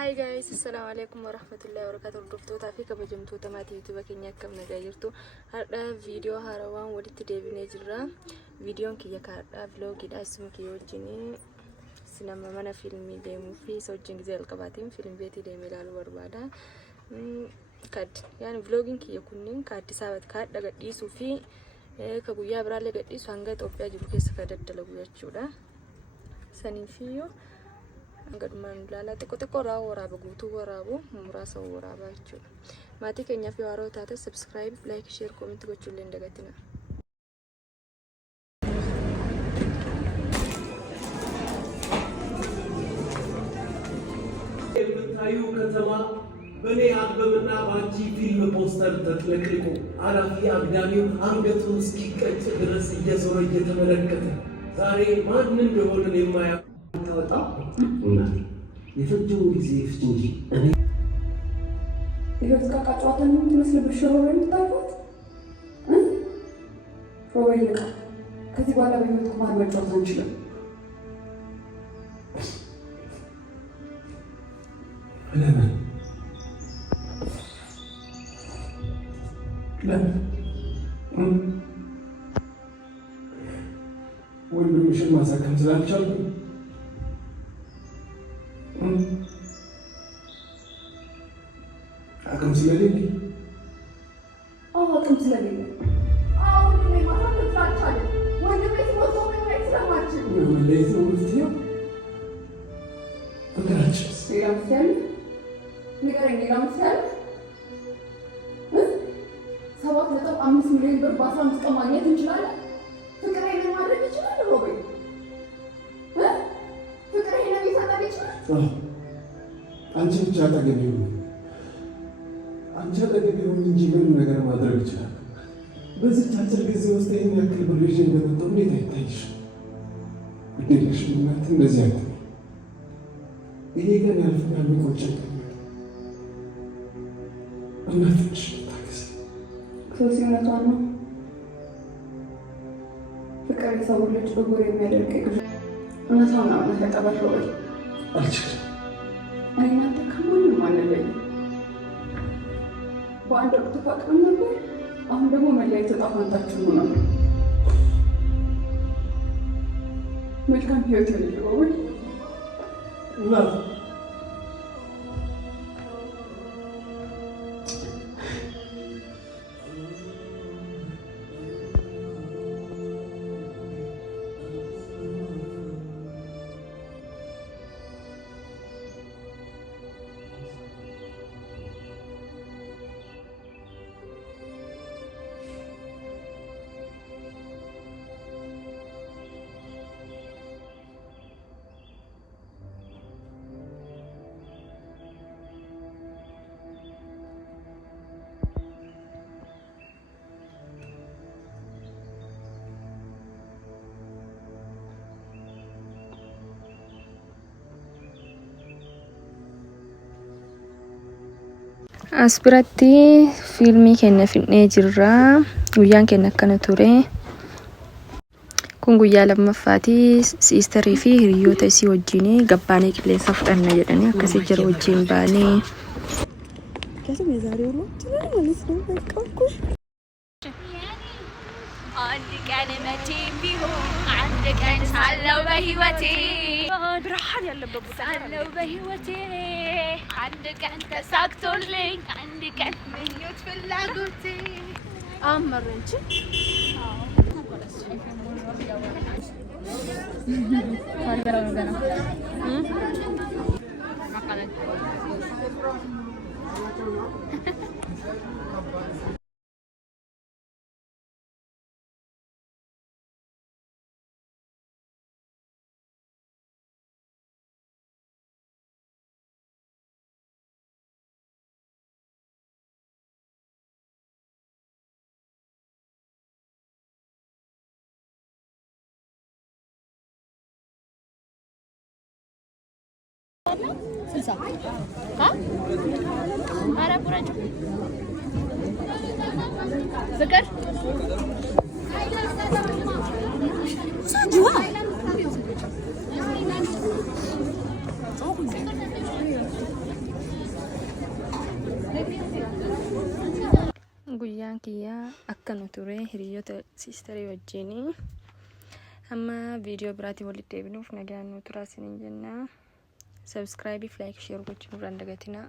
Hi guys, assalamualaikum warahmatullahi wabarakatuh. Dhuftoota fi kabajamtoota maatii YouTube keenya akkam nagaa jirtu. Har'a video harawaan walitti deebinee jirra. Videoon kiyya kaadha vlogidha isuma kiyya wajjin sinama mana filmii deemuu fi isa wajjin gizee alqabaatiin film beetii deemee ilaaluu barbaada. Yani vlogin kiyya kunniin kaaddisaa kaadha gadhiisuu fi ka guyyaa biraallee gadhiisu hanga Itoophiyaa jiru keessa ka daddalagu jechuudha. Saniifiyyuu gadman lala xiqqoo waraaba guutuu waraabu muraasa waraabaa jechuudha. Maatii keenyaaf yoo haroo taate subscribe, like, share, comment gochuullee hin dagatina. የምታዩ ከተማ በኔ አልበምና ባንቺ ፊልም ፖስተር ተጥለቅልቆ አላፊ አግዳሚው አንገቱን እስኪቀጭ ድረስ እየዞረ እየተመለከተ ዛሬ ማን እንደሆነ የማያውቅ ተወጣ እና የፈጀው ጊዜ ፍጅ እንጂ እኔ ይሄስ ካቃጫዋተን ትመስል በሽሮ ወይ ታውቁት ሮቤል ከዚህ በኋላ በህይወት ቁማር መጫወት አንችልም። ለምን ወንድምሽን ማሳከም ስላልቻልኩ አቅም ስለሌለ አቅም ስለሌለ አሁን ላይ ማለት ተጣጣለ ወንድሜ ሞቶ ነው ስለማችን ነው ለይቶ ምትዩ ፍቅራችን ሲያምሰል ንገረኝ ለምሳሌ 7.5 ሚሊዮን ብር በ15 ቀን ማግኘት እንችላለን። ፍቅሬን ማድረግ ይችላል ሮቤል ፍቅሬን ሊፈጠር ይችላል። አንቺ ብቻ አጠገቤው እንጂ ምንም ነገር ማድረግ ይችላል። በዚህ አጭር ጊዜ ውስጥ ይህን ያክል ብር ይዤ እንደመጣሁ እንዴት አይታይሽ? ግዴለሽ እናት እንደዚህ አይተ ይሄ ቀን ያልፍና የሚቆጨኝ እናትሽ ታክስ ሶሲነቷን ነው ፍቅር የሰው ልጅ በጎር የሚያደርግ እውነታውን ነው ተቀበል ሮቤል አልችልም እናንተ ከማንም አንለይ በአንድ ወቅት ተፋቅረን ነበር። አሁን ደግሞ መለያየት ዕጣ ፈንታችን ሆኗል። መልካም ህይወት ይሁንልህ እናት Asbiratti filmii keenya fidnee jirra. Guyyaan keenya akkana ture. Kun guyyaa lammaffaati. Siistarii fi hiriyoota isii wajjin gabbaanee qilleensa fudhanna jedhanii akkasii jira wajjin baanee. አንድ ቀን መቼም ቢሆን አንድ ቀን ሳለው በህይወቴ ብርሃን ያለበት ሳለው በህይወቴ አንድ ቀን ተሳክቶልኝ አንድ ቀን ምኞት ፍላጎቴ አመረንች Susah. Hah? Ada kurang. Segar? Saya jual. hiriyaan kiyyaa akka nu ture hiriyoota siisterii wajjini amma viidiyoo biraatii walitti deebinuuf nagaan nu turaa isiniin jenna. Subscribe, like, share gochuun irraan dagatinaa.